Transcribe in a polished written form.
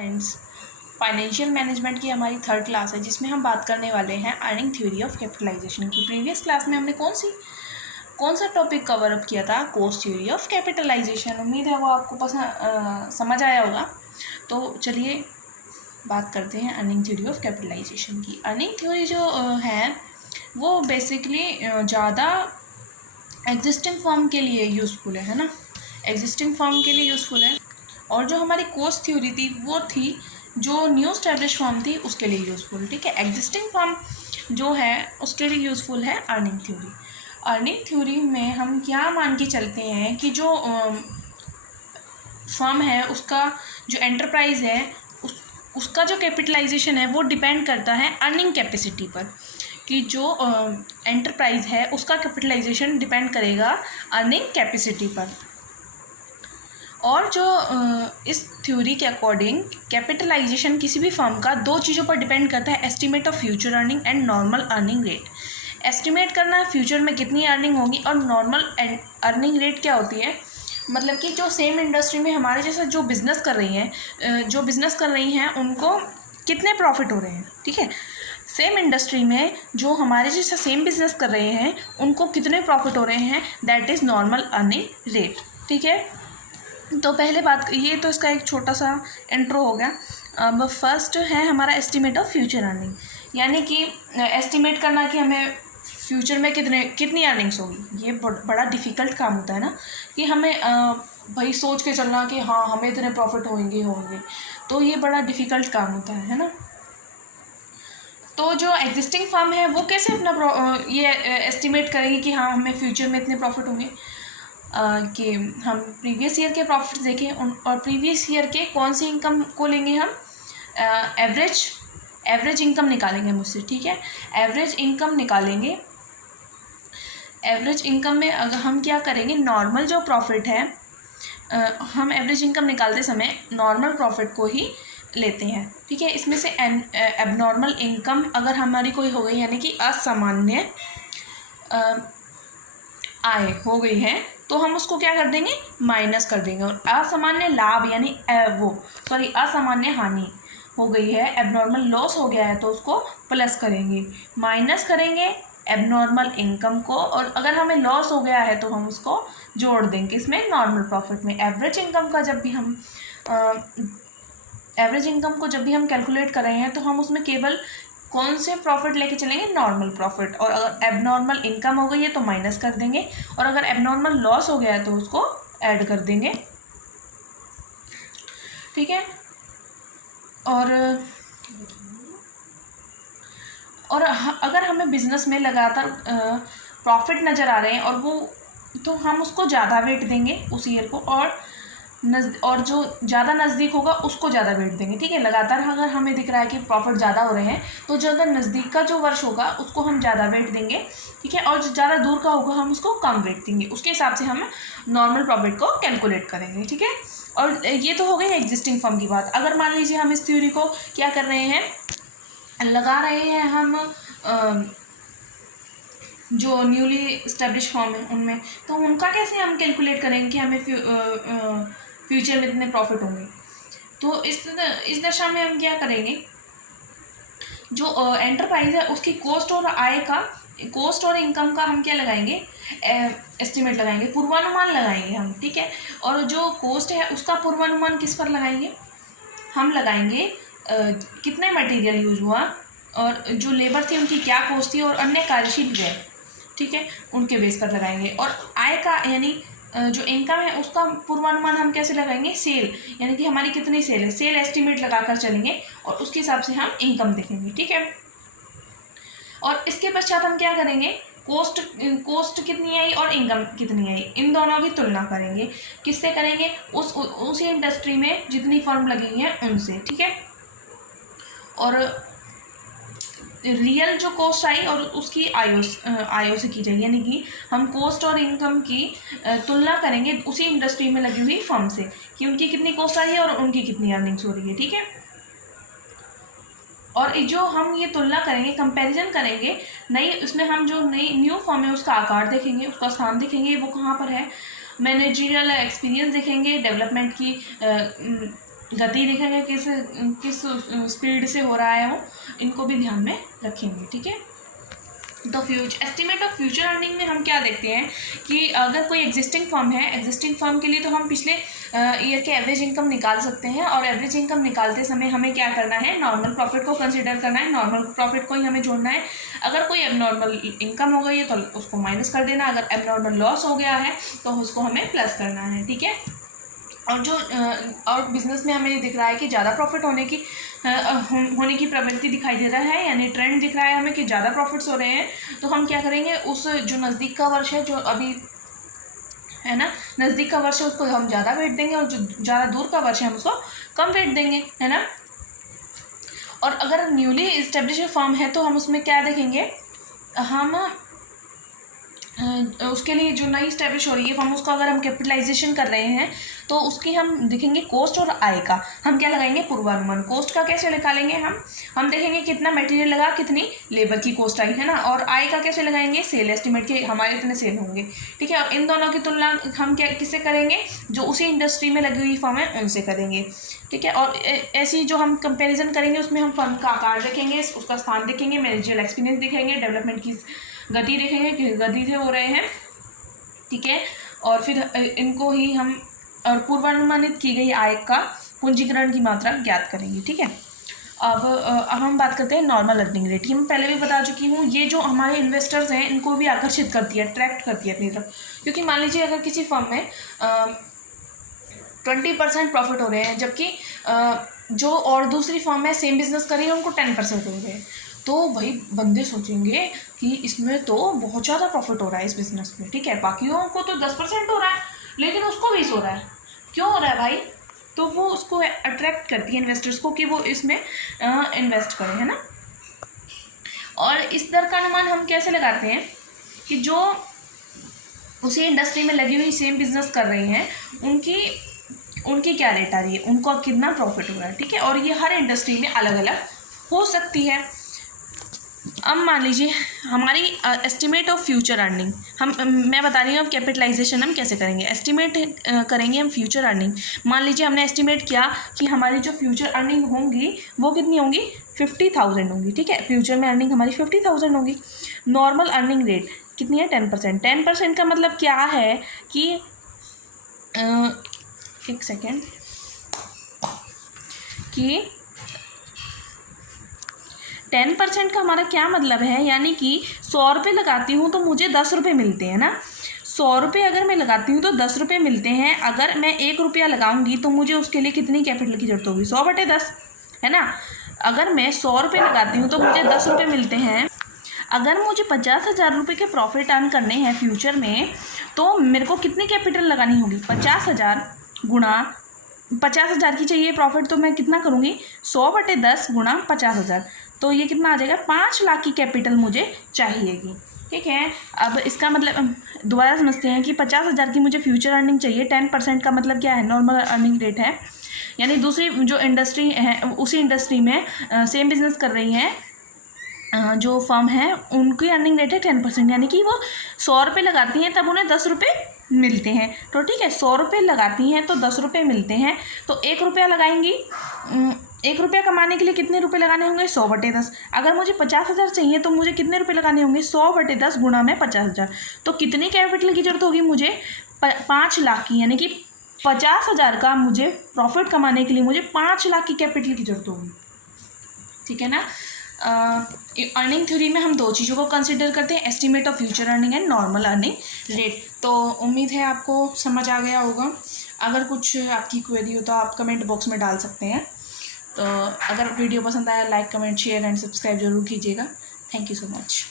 Friends, financial management की हमारी third class है जिसमें हम बात करने वाले हैं अर्निंग थ्योरी ऑफ कैपिटलाइजेशन की। प्रीवियस क्लास में हमने कौन सा टॉपिक कवर अप किया था? Cost theory of capitalisation. उम्मीद है वो आपको समझ आया होगा। तो चलिए बात करते हैं अर्निंग थ्योरी ऑफ कैपिटलाइजेशन की। अर्निंग थ्योरी जो है वो बेसिकली ज़्यादा एग्जिस्टिंग फर्म के लिए यूज़फुल है ना, एग्जिस्टिंग फर्म के लिए यूज़फुल है। और जो हमारी कॉस्ट थ्योरी थी वो थी जो न्यू स्टैब्लिश फर्म थी उसके लिए यूज़फुल। ठीक है, एग्जिस्टिंग फर्म जो है उसके लिए यूज़फुल है अर्निंग थ्योरी। अर्निंग थ्योरी में हम क्या मान के चलते हैं कि जो फर्म है उसका जो एंटरप्राइज है उसका जो कैपिटलाइजेशन है वो डिपेंड करता है अर्निंग कैपेसिटी पर, कि जो एंटरप्राइज है उसका कैपिटलाइजेशन डिपेंड करेगा अर्निंग कैपेसिटी पर। और जो इस थ्योरी के अकॉर्डिंग कैपिटलाइजेशन किसी भी फर्म का दो चीज़ों पर डिपेंड करता है, estimate of future earning and normal earning rate. Estimate करना है फ्यूचर में कितनी अर्निंग होगी, और नॉर्मल अर्निंग रेट क्या होती है, मतलब कि जो सेम इंडस्ट्री में हमारे जैसा जो बिज़नेस कर रही हैं उनको कितने प्रॉफिट हो रहे हैं। ठीक है, सेम इंडस्ट्री में जो हमारे जैसा सेम बिजनेस कर रहे हैं उनको कितने प्रॉफिट हो रहे हैं, that is normal earning rate. ठीक है, तो पहले बात ये तो इसका एक छोटा सा इंट्रो हो गया। अब फर्स्ट है हमारा एस्टिमेट ऑफ फ्यूचर अर्निंग, यानी कि एस्टिमेट करना कि हमें फ्यूचर में कितनी अर्निंग्स होगी। ये बड़ा डिफ़िकल्ट काम होता है ना, कि हमें भाई सोच के चलना कि हाँ हमें इतने प्रॉफिट होंगे, तो ये बड़ा डिफ़िकल्ट काम होता है ना। तो जो एग्जिस्टिंग फर्म है वो कैसे अपना ये एस्टिमेट करेंगे कि हाँ हमें फ्यूचर में इतने प्रॉफिट होंगे, कि हम प्रीवियस ईयर के प्रॉफिट्स देखें और प्रीवियस ईयर के कौन सी इनकम को लेंगे हम, एवरेज इनकम निकालेंगे मुझसे। ठीक है, एवरेज इनकम निकालेंगे। एवरेज इनकम में अगर हम क्या करेंगे, नॉर्मल जो प्रॉफिट है, हम एवरेज इनकम निकालते समय नॉर्मल प्रॉफिट को ही लेते हैं। ठीक है, इसमें से एबनॉर्मल इनकम अगर हमारी कोई हो गई, यानी कि असामान्य आय हो गई है, तो हम उसको क्या कर देंगे, माइनस कर देंगे। और असामान्य लाभ यानी असामान्य हानि हो गई है, एबनॉर्मल लॉस हो गया है, तो उसको प्लस करेंगे, माइनस करेंगे एबनॉर्मल इनकम को। और अगर हमें लॉस हो गया है तो हम उसको जोड़ देंगे इसमें नॉर्मल प्रॉफिट में। एवरेज इनकम को जब भी हम कैलकुलेट कर रहे हैं तो हम उसमें केवल कौन से प्रॉफिट लेके चलेंगे, नॉर्मल प्रॉफिट। और अगर एबनॉर्मल इनकम हो गई है तो माइनस कर देंगे, और अगर एबनॉर्मल लॉस हो गया है तो उसको ऐड कर देंगे। ठीक है, और अगर हमें बिजनेस में लगातार प्रॉफिट नज़र आ रहे हैं और वो, तो हम उसको ज़्यादा वेट देंगे उस ईयर को, और जो ज़्यादा नज़दीक होगा उसको ज़्यादा वेट देंगे। ठीक है, लगातार अगर हमें दिख रहा है कि प्रॉफिट ज़्यादा हो रहे हैं तो ज़्यादा नज़दीक का जो वर्ष होगा उसको हम ज़्यादा वेट देंगे। ठीक है, और जो ज़्यादा दूर का होगा हम उसको कम वेट देंगे। उसके हिसाब से हम नॉर्मल प्रॉफिट को कैलकुलेट करेंगे। ठीक है, और ये तो हो गई एग्जिस्टिंग फर्म की बात। अगर मान लीजिए हम इस थ्योरी को क्या कर रहे हैं, लगा रहे हैं हम जो न्यूली इस्टेब्लिश फर्म है उनमें, तो उनका कैसे हम कैलकुलेट करेंगे कि हमें फ्यूचर में इतने प्रॉफिट होंगे। तो इस दशा में हम क्या करेंगे, जो एंटरप्राइज है उसकी कॉस्ट और इनकम का हम क्या लगाएंगे, एस्टिमेट लगाएंगे, पूर्वानुमान लगाएंगे हम। ठीक है, और जो कॉस्ट है उसका पूर्वानुमान किस पर लगाएंगे, हम लगाएंगे कितने मटेरियल यूज हुआ, और जो लेबर थी उनकी क्या कॉस्ट थी, और अन्य कार्यशील व्यय, ठीक है, उनके बेस पर लगाएंगे। और आय का यानी जो इनकम है उसका पूर्वानुमान हम कैसे लगाएंगे, सेल, यानी कि हमारी कितनी सेल है, सेल एस्टिमेट लगाकर चलेंगे और उसके हिसाब से हम इनकम देखेंगे। ठीक है, और इसके पश्चात हम क्या करेंगे, कॉस्ट कितनी आई और इनकम कितनी आई, इन दोनों की तुलना करेंगे। किससे करेंगे, उसी इंडस्ट्री में जितनी फर्म लगी हैं उनसे। ठीक है, और रियल जो कॉस्ट आई और उसकी आयो से की जाएगी, यानी कि हम कॉस्ट और इनकम की तुलना करेंगे उसी इंडस्ट्री में लगी हुई फर्म से, कि उनकी कितनी कॉस्ट आई है और उनकी कितनी अर्निंग्स हो रही है। ठीक है, और जो हम ये तुलना करेंगे, कंपैरिजन करेंगे, उसमें हम जो न्यू फर्म है उसका आकार देखेंगे, उसका स्थान देखेंगे, वो कहाँ पर है, मैनेजरियल एक्सपीरियंस देखेंगे, डेवलपमेंट की गति देखेंगे किस किस स्पीड से हो रहा है वो, इनको भी ध्यान में रखेंगे। ठीक है, तो एस्टिमेट ऑफ फ्यूचर अर्निंग में हम क्या देखते हैं कि अगर कोई एग्जिस्टिंग फर्म है, एग्जिस्टिंग फर्म के लिए तो हम पिछले ईयर के एवरेज इनकम निकाल सकते हैं, और एवरेज इनकम निकालते समय हमें क्या करना है, नॉर्मल प्रॉफिट को कंसिडर करना है, नॉर्मल प्रॉफिट को ही हमें जोड़ना है। अगर कोई एबनॉर्मल इनकम हो गई है तो उसको माइनस कर देना, अगर एबनॉर्मल लॉस हो गया है तो उसको हमें प्लस करना है। ठीक है, और जो और बिजनेस में हमें दिख रहा है कि ज़्यादा प्रॉफिट होने की प्रवृत्ति दिखाई दे रहा है, यानी ट्रेंड दिख रहा है हमें कि ज़्यादा प्रॉफिट्स हो रहे हैं, तो हम क्या करेंगे, उस जो नज़दीक का वर्ष है, जो अभी है ना नज़दीक का वर्ष है, उसको हम ज़्यादा वेट देंगे, और जो ज़्यादा दूर का वर्ष है हम उसको कम वेट देंगे, है ना। और अगर न्यूली इस्टेब्लिश फर्म है तो हम उसमें क्या देखेंगे, हम उसके लिए जो नई स्टैब्लिश हो रही है फर्म, उसका अगर हम कैपिटलाइजेशन कर रहे हैं तो उसकी हम देखेंगे कॉस्ट और आय का हम क्या लगाएंगे, पूर्वानुमान। कॉस्ट का कैसे निकालेंगे, हम देखेंगे कितना मटेरियल लगा, कितनी लेबर की कॉस्ट आई, है ना। और आय का कैसे लगाएंगे, सेल एस्टिमेट के हमारे इतने सेल होंगे। ठीक है, और इन दोनों की तुलना हम क्या किससे करेंगे, जो उसी इंडस्ट्री में लगी हुई फर्म है उनसे करेंगे। ठीक है, और ऐसी जो हम कंपेरिजन करेंगे उसमें हम फर्म का आकार देखेंगे, उसका स्थान देखेंगे, मैनेजरियल एक्सपीरियंस देखेंगे, डेवलपमेंट की गति देखेंगे कि गति से हो रहे हैं। ठीक है, और फिर इनको ही हम और पूर्वानुमानित की गई आय का पूंजीकरण की मात्रा ज्ञात करेंगे। ठीक है, अब हम बात करते हैं नॉर्मल अर्निंग रेट की। मैं पहले भी बता चुकी हूँ, ये जो हमारे इन्वेस्टर्स हैं इनको भी आकर्षित करती है, अट्रैक्ट करती है अपनी तरफ। क्योंकि मान लीजिए अगर किसी फर्म में 20% प्रॉफिट हो रहे हैं, जबकि जो और दूसरी फर्म में सेम बिजनेस कर रही है उनको 10% हो रहे हैं, तो भाई बंदे सोचेंगे कि इसमें तो बहुत ज़्यादा प्रॉफिट हो रहा है इस बिज़नेस में। ठीक है, बाकियों को तो 10% हो रहा है लेकिन उसको 20 हो रहा है, क्यों हो रहा है भाई, तो वो उसको अट्रैक्ट करती है इन्वेस्टर्स को कि वो इसमें इन्वेस्ट करें, है ना। और इस दर का अनुमान हम कैसे लगाते हैं कि जो उसी इंडस्ट्री में लगी हुई सेम बिजनेस कर रही हैं उनकी क्या रेट आ रही है, उनको कितना प्रॉफिट हो रहा है। ठीक है, और ये हर इंडस्ट्री में अलग अलग हो सकती है। अब मान लीजिए हमारी एस्टिमेट ऑफ फ्यूचर अर्निंग, मैं बता रही हूँ अब कैपिटलाइजेशन हम कैसे करेंगे। एस्टिमेट करेंगे हम फ्यूचर अर्निंग। मान लीजिए हमने एस्टिमेट किया कि हमारी जो फ्यूचर अर्निंग होंगी वो कितनी होंगी, 50,000 होंगी। ठीक है, फ्यूचर में अर्निंग हमारी 50,000 होंगी। नॉर्मल अर्निंग रेट कितनी है, 10%। 10% का मतलब क्या है कि एक सेकेंड, कि 10% का हमारा क्या मतलब है, यानी कि 100 रुपये लगाती हूँ तो मुझे 10 रुपये मिलते हैं ना। 100 रुपये अगर मैं लगाती हूँ तो 10 रुपये मिलते हैं। अगर मैं 1 रुपया लगाऊंगी तो मुझे उसके लिए कितनी कैपिटल की जरूरत होगी, 100/10, है ना। अगर मैं 100 रुपये लगाती हूँ तो मुझे 10 रुपये मिलते हैं। अगर मुझे 50,000 रुपये के प्रॉफिट अर्न करने हैं फ्यूचर में, तो मेरे को कितनी कैपिटल लगानी होगी, 50,000 गुणा 50,000 की चाहिए प्रॉफिट, तो मैं कितना करूँगी, 100/10 गुणा 50,000, तो ये कितना आ जाएगा, 5 लाख की कैपिटल मुझे चाहिएगी। ठीक है, अब इसका मतलब दोबारा समझते हैं कि 50,000 की मुझे फ्यूचर अर्निंग चाहिए। 10% का मतलब क्या है, नॉर्मल अर्निंग रेट है, यानी दूसरी जो इंडस्ट्री है उसी इंडस्ट्री में सेम बिजनेस कर रही हैं जो फर्म है, उनकी अर्निंग रेट है 10%, यानी कि वो 100 रुपये लगाती हैं तब उन्हें 10 रुपये मिलते हैं। तो ठीक है, 100 रुपये लगाती हैं तो 10 रुपये मिलते हैं, तो 1 रुपया लगाएंगी। 1 रुपया कमाने के लिए कितने रुपये लगाने होंगे, 100/10। अगर मुझे 50,000 चाहिए तो मुझे कितने रुपये लगाने होंगे, 100/10 गुणा में 50,000। तो कितनी कैपिटल की जरूरत होगी मुझे, 5 लाख की, यानी कि 50,000 का मुझे प्रॉफिट कमाने के लिए मुझे 5 लाख की कैपिटल की जरूरत होगी। ठीक है ना। अर्निंग थ्योरी में हम 2 चीज़ों को कंसिडर करते हैं, estimate of future earning and normal earning rate. तो उम्मीद है आपको समझ आ गया होगा। अगर कुछ आपकी क्वेरी हो तो आप कमेंट बॉक्स में डाल सकते हैं। तो अगर वीडियो पसंद आया, like, comment, share and subscribe जरूर कीजिएगा। Thank you so much.